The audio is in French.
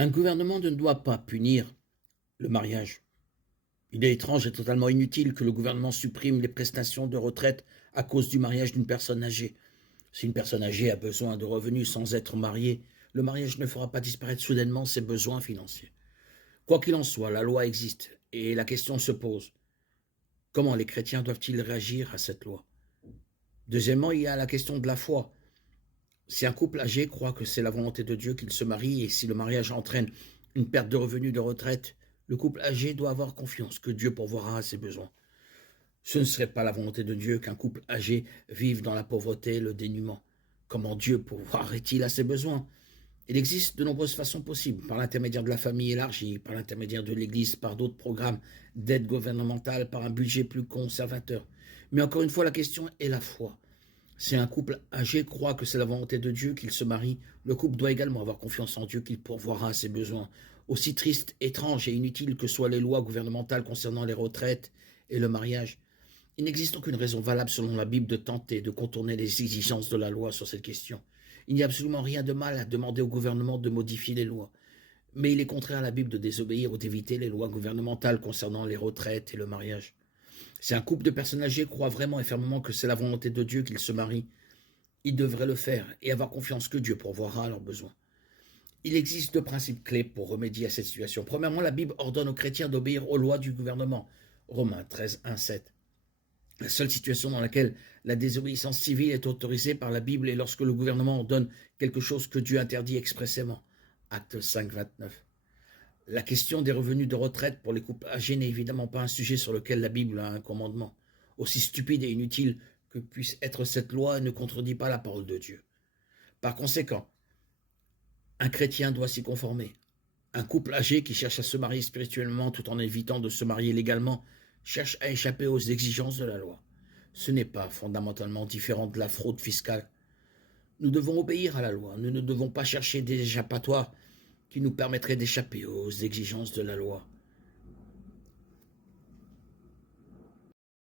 Un gouvernement ne doit pas punir le mariage. Il est étrange et totalement inutile que le gouvernement supprime les prestations de retraite à cause du mariage d'une personne âgée. Si une personne âgée a besoin de revenus sans être mariée, le mariage ne fera pas disparaître soudainement ses besoins financiers. Quoi qu'il en soit, la loi existe et la question se pose. Comment les chrétiens doivent-ils réagir à cette loi? Deuxièmement, il y a la question de la foi. Si un couple âgé croit que c'est la volonté de Dieu qu'il se marie et si le mariage entraîne une perte de revenus de retraite, le couple âgé doit avoir confiance que Dieu pourvoira à ses besoins. Ce ne serait pas la volonté de Dieu qu'un couple âgé vive dans la pauvreté et le dénuement. Comment Dieu pourvoirait-il à ses besoins? Il existe de nombreuses façons possibles, par l'intermédiaire de la famille élargie, par l'intermédiaire de l'Église, par d'autres programmes d'aide gouvernementale, par un budget plus conservateur. Mais encore une fois, la question est la foi. Si un couple âgé croit que c'est la volonté de Dieu qu'il se marie, le couple doit également avoir confiance en Dieu qu'il pourvoira à ses besoins. Aussi tristes, étranges et inutiles que soient les lois gouvernementales concernant les retraites et le mariage, il n'existe aucune raison valable selon la Bible de tenter de contourner les exigences de la loi sur cette question. Il n'y a absolument rien de mal à demander au gouvernement de modifier les lois. Mais il est contraire à la Bible de désobéir ou d'éviter les lois gouvernementales concernant les retraites et le mariage. Si un couple de personnes âgées croit vraiment et fermement que c'est la volonté de Dieu qu'ils se marient, ils devraient le faire et avoir confiance que Dieu pourvoira à leurs besoins. Il existe deux principes clés pour remédier à cette situation. Premièrement, la Bible ordonne aux chrétiens d'obéir aux lois du gouvernement. Romains 13, 1, 7. La seule situation dans laquelle la désobéissance civile est autorisée par la Bible est lorsque le gouvernement ordonne quelque chose que Dieu interdit expressément. Acte 5, 29. La question des revenus de retraite pour les couples âgés n'est évidemment pas un sujet sur lequel la Bible a un commandement. Aussi stupide et inutile que puisse être cette loi, elle ne contredit pas la parole de Dieu. Par conséquent, un chrétien doit s'y conformer. Un couple âgé qui cherche à se marier spirituellement tout en évitant de se marier légalement cherche à échapper aux exigences de la loi. Ce n'est pas fondamentalement différent de la fraude fiscale. Nous devons obéir à la loi. Nous ne devons pas chercher des échappatoires qui nous permettraient d'échapper aux exigences de la loi.